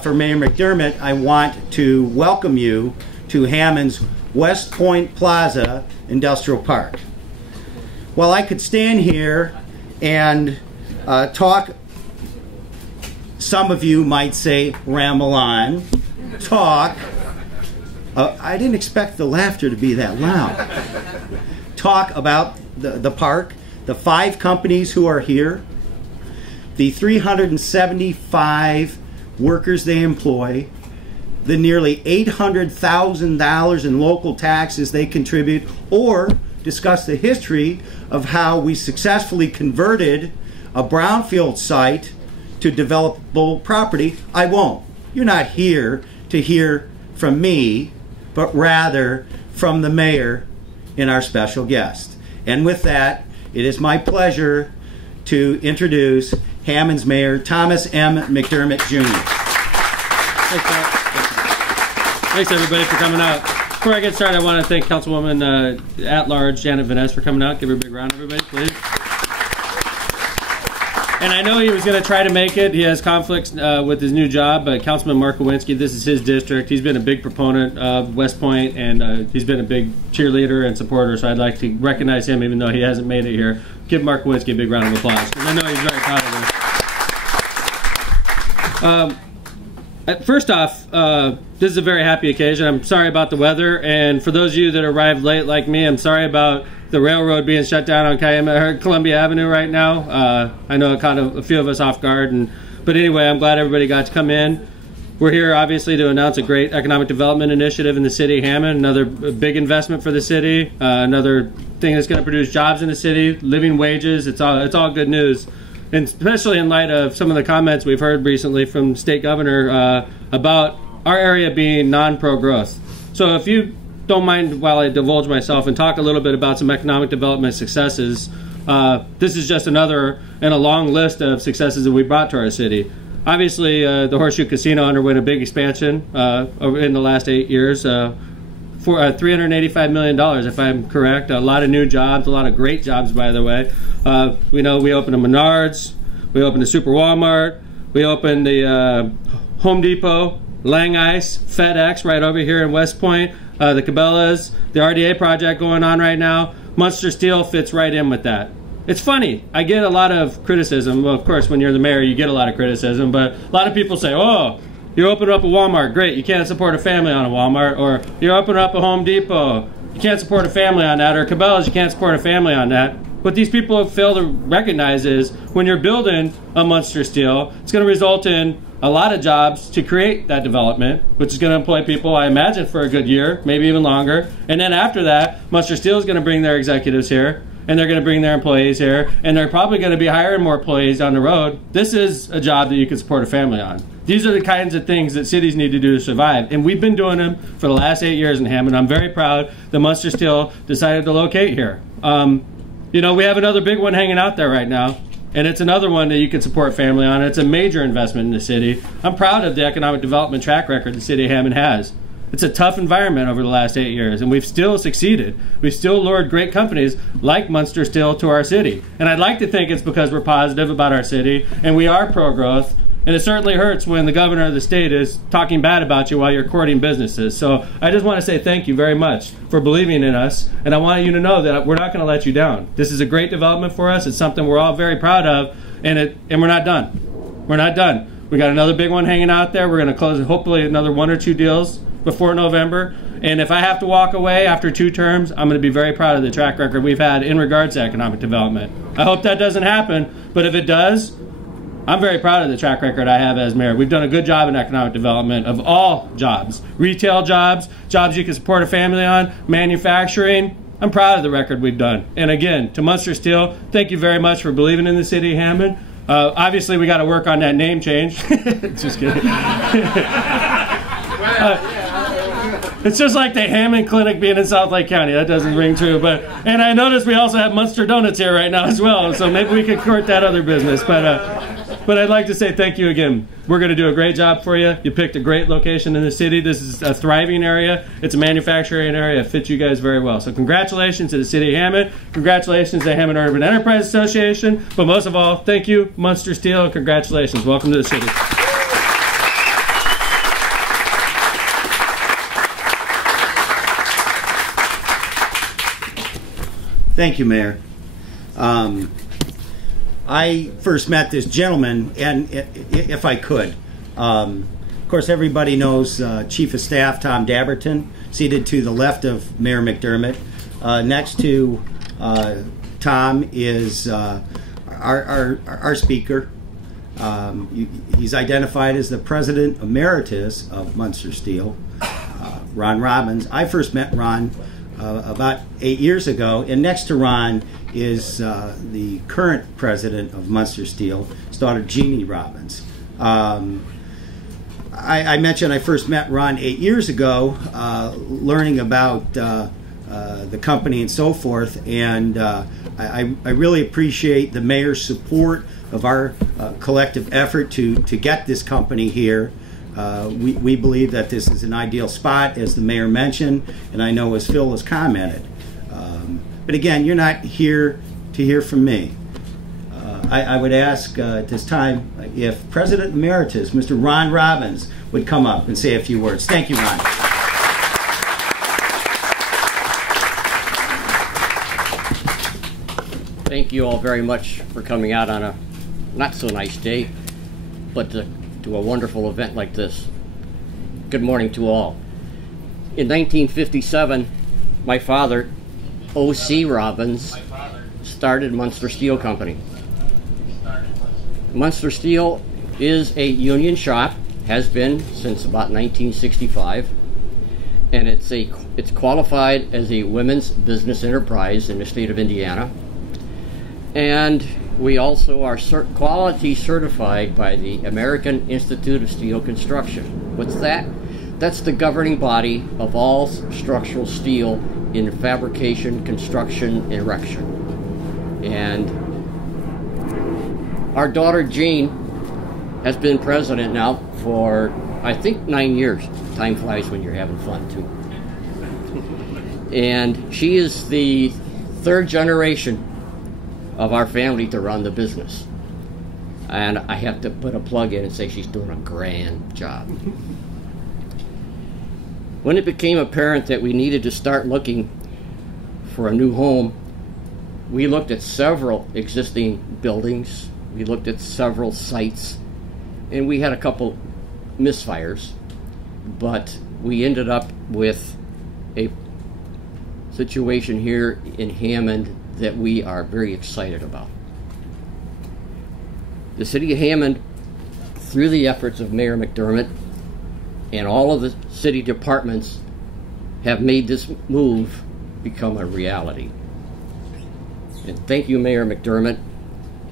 for Mayor McDermott, I want to welcome you to Hammond's West Point Plaza Industrial Park. While I could stand here and talk, some of you might say ramble on, talk. I didn't expect the laughter to be that loud. Talk about the park, the 5 companies who are here, the 375 workers they employ, the nearly $800,000 in local taxes they contribute, or discuss the history of how we successfully converted a brownfield site to developable property. I won't. You're not here to hear from me, but rather from the mayor and our special guest. And with that, it is my pleasure to introduce Hammond's Mayor, Thomas M. McDermott, Jr. Thanks, Pat. Thanks, everybody, for coming out. Before I get started, I want to thank Councilwoman at-large Janet Vaness for coming out. Give her a big round, everybody, please. And I know he was going to try to make it. He has conflicts with his new job, but Councilman Mark Kowinski, this is his district. He's been a big proponent of West Point, and he's been a big cheerleader and supporter, so I'd like to recognize him even though he hasn't made it here. Give Mark Kowinski a big round of applause, because I know he's very proud of this. First off, this is a very happy occasion. I'm sorry about the weather, and for those of you that arrived late like me, I'm sorry about the railroad being shut down on Columbia Avenue right now. I know it caught a few of us off guard, but anyway, I'm glad everybody got to come in. We're here obviously to announce a great economic development initiative in the city of Hammond, another big investment for the city, another thing that's going to produce jobs in the city, living wages. It's all good news, and especially in light of some of the comments we've heard recently from State Governor about our area being non-pro growth. So if you don't mind while I divulge myself and talk a little bit about some economic development successes, this is just another in a long list of successes that we brought to our city. Obviously, the Horseshoe Casino underwent a big expansion in the last 8 years for $385 million, if I'm correct. A lot of new jobs, a lot of great jobs, by the way. We know we opened a Menards, we opened a Super Walmart, we opened the Home Depot, Lang Ice, FedEx right over here in West Point, the Cabela's, the RDA project going on right now. Munster Steel fits right in with that. It's funny, I get a lot of criticism. Well, of course, when you're the mayor, you get a lot of criticism, but a lot of people say, oh, you open up a Walmart, great, you can't support a family on a Walmart, or you open up a Home Depot, you can't support a family on that, or Cabela's, you can't support a family on that. What these people fail to recognize is when you're building a Munster Steel, it's going to result in a lot of jobs to create that development, which is going to employ people, I imagine, for a good year, maybe even longer. And then after that, Munster Steel is going to bring their executives here, and they're going to bring their employees here, and they're probably going to be hiring more employees down the road. This is a job that you can support a family on. These are the kinds of things that cities need to do to survive, and we've been doing them for the last 8 years in Hammond. I'm very proud that Munster Steel decided to locate here. You know, we have another big one hanging out there right now, and it's another one that you can support family on. It's a major investment in the city. I'm proud of the economic development track record the city of Hammond has. It's a tough environment over the last 8 years, and we've still succeeded. We've still lured great companies like Munster Steel to our city. And I'd like to think it's because we're positive about our city, and we are pro-growth. And it certainly hurts when the governor of the state is talking bad about you while you're courting businesses. So I just want to say thank you very much for believing in us. And I want you to know that we're not going to let you down. This is a great development for us. It's something we're all very proud of. And we're not done. We're not done. We got another big one hanging out there. We're going to close hopefully another 1 or 2 deals before November. And if I have to walk away after 2 terms, I'm going to be very proud of the track record we've had in regards to economic development. I hope that doesn't happen. But if it does, I'm very proud of the track record I have as mayor. We've done a good job in economic development of all jobs. Retail jobs, jobs you can support a family on, manufacturing. I'm proud of the record we've done. And again, to Munster Steel, thank you very much for believing in the city of Hammond. Obviously, we got to work on that name change. Just kidding. It's just like the Hammond Clinic being in South Lake County. That doesn't ring true. And I noticed we also have Munster Donuts here right now as well. So maybe we could court that other business. But I'd like to say thank you again. We're going to do a great job for you. You picked a great location in the city. This is a thriving area. It's a manufacturing area. It fits you guys very well. So congratulations to the city of Hammond. Congratulations to the Hammond Urban Enterprise Association. But most of all, thank you, Munster Steel, and congratulations. Welcome to the city. Thank you, Mayor. I first met this gentleman, and if I could, of course, everybody knows Chief of Staff Tom Dabberton, seated to the left of Mayor McDermott. Next to Tom is our speaker. He's identified as the President Emeritus of Munster Steel, Ron Robbins. I first met Ron about 8 years ago, and next to Ron is the current president of Munster Steel, his daughter Jeannie Robbins. I mentioned I first met Ron 8 years ago, learning about the company and so forth, and I really appreciate the mayor's support of our collective effort to get this company here. We believe that this is an ideal spot, as the mayor mentioned, and I know as Phil has commented. But again, you're not here to hear from me. I would ask at this time if President Emeritus, Mr. Ron Robbins, would come up and say a few words. Thank you, Ron. Thank you all very much for coming out on a not so nice day, but to a wonderful event like this. Good morning to all. In 1957, my father, O.C. Robbins, started Munster Steel Company. Munster Steel is a union shop, has been since about 1965, and it's qualified as a women's business enterprise in the state of Indiana. And we also are quality certified by the American Institute of Steel Construction. What's that? That's the governing body of all structural steel in fabrication, construction, erection. And our daughter Jean has been president now for, I think, 9 years. Time flies when you're having fun, too. And she is the third generation of our family to run the business. And I have to put a plug in and say she's doing a grand job. When it became apparent that we needed to start looking for a new home, we looked at several existing buildings, we looked at several sites, and we had a couple misfires, but we ended up with a situation here in Hammond that we are very excited about. The City of Hammond, through the efforts of Mayor McDermott and all of the city departments, have made this move become a reality. And thank you, Mayor McDermott,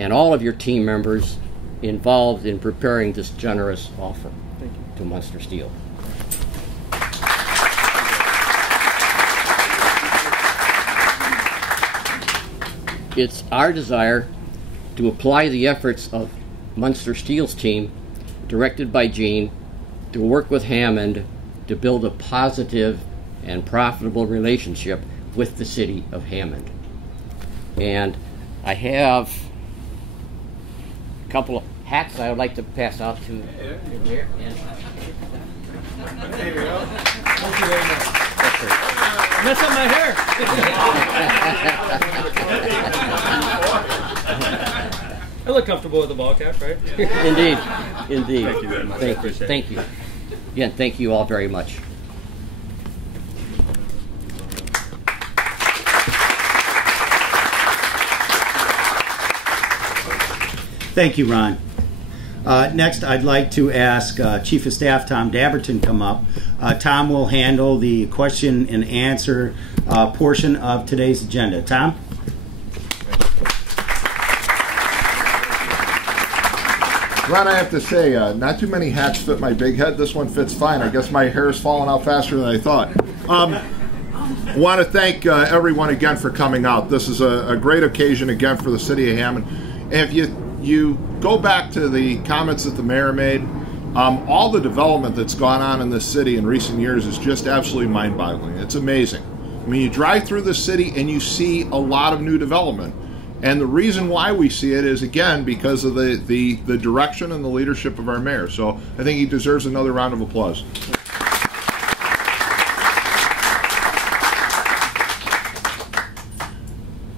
and all of your team members involved in preparing this generous offer to Munster Steel. It's our desire to apply the efforts of Munster Steel's team, directed by Jean, to work with Hammond to build a positive and profitable relationship with the city of Hammond. And I have a couple of hats I would like to pass out to the mayor. There you go. Thank you very much. Mess up my hair. I look comfortable with the ball cap, right? Indeed, indeed. Thank you very much. Thank you. Again, thank you all very much. Thank you, Ron. Next, I'd like to ask Chief of Staff Tom Dabberton come up. Tom will handle the question and answer portion of today's agenda. Tom? Ron, I have to say, not too many hats fit my big head. This one fits fine. I guess my hair is falling out faster than I thought. I want to thank everyone again for coming out. This is a great occasion again for the city of Hammond. And if you go back to the comments that the mayor made, all the development that's gone on in this city in recent years is just absolutely mind-boggling. It's amazing. I mean, you drive through the city and you see a lot of new development. And the reason why we see it is, again, because of the direction and the leadership of our mayor. So I think he deserves another round of applause.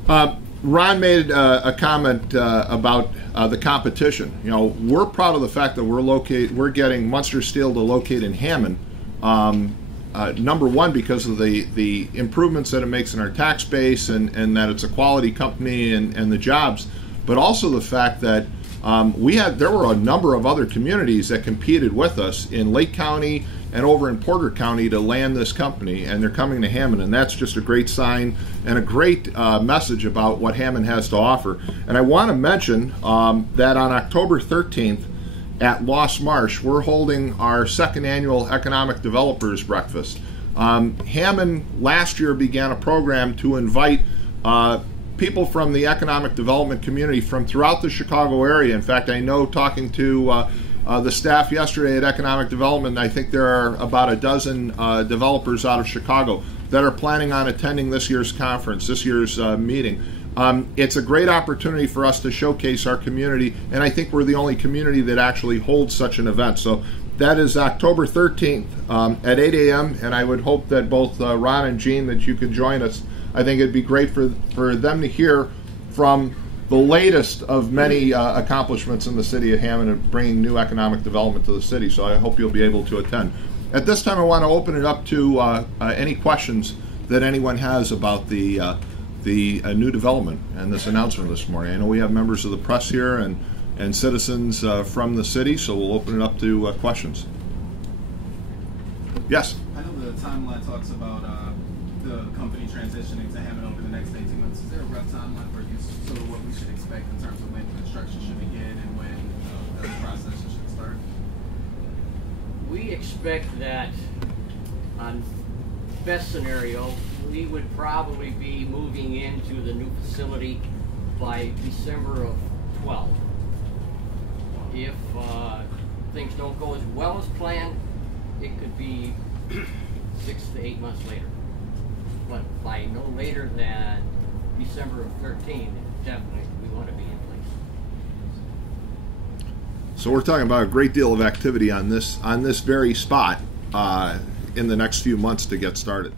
Ron made a comment about the competition. You know, we're proud of the fact that we're getting Munster Steel to locate in Hammond. Number one, because of the improvements that it makes in our tax base and that it's a quality company and the jobs, but also the fact that there were a number of other communities that competed with us in Lake County and over in Porter County to land this company, and they're coming to Hammond, and that's just a great sign and a great message about what Hammond has to offer. And I want to mention that on October 13th at Lost Marsh, we're holding our second annual Economic Developers Breakfast. Hammond last year began a program to invite people from the economic development community from throughout the Chicago area. In fact, I know, talking to the staff yesterday at Economic Development, I think there are about a dozen developers out of Chicago that are planning on attending this year's conference, this year's meeting. It's a great opportunity for us to showcase our community, and I think we're the only community that actually holds such an event. So that is October 13th at 8 a.m., and I would hope that both Ron and Jean, that you could join us. I think it'd be great for them to hear from the latest of many accomplishments in the city of Hammond of bringing new economic development to the city. So I hope you'll be able to attend. At this time, I want to open it up to any questions that anyone has about the new development and this announcement this morning. I know we have members of the press here and citizens from the city, so we'll open it up to questions. Yes? I know the timeline talks about the company transitioning to Hammond over the next 18 months. Is there a rough timeline for you, sort of what we should expect in terms of when construction should begin and when the process should start? We expect that, on best scenario, we would probably be moving into the new facility by December of 12. If things don't go as well as planned, it could be 6 to 8 months later. But by no later than December of 13, definitely we want to be in place. So we're talking about a great deal of activity on this very spot in the next few months to get started.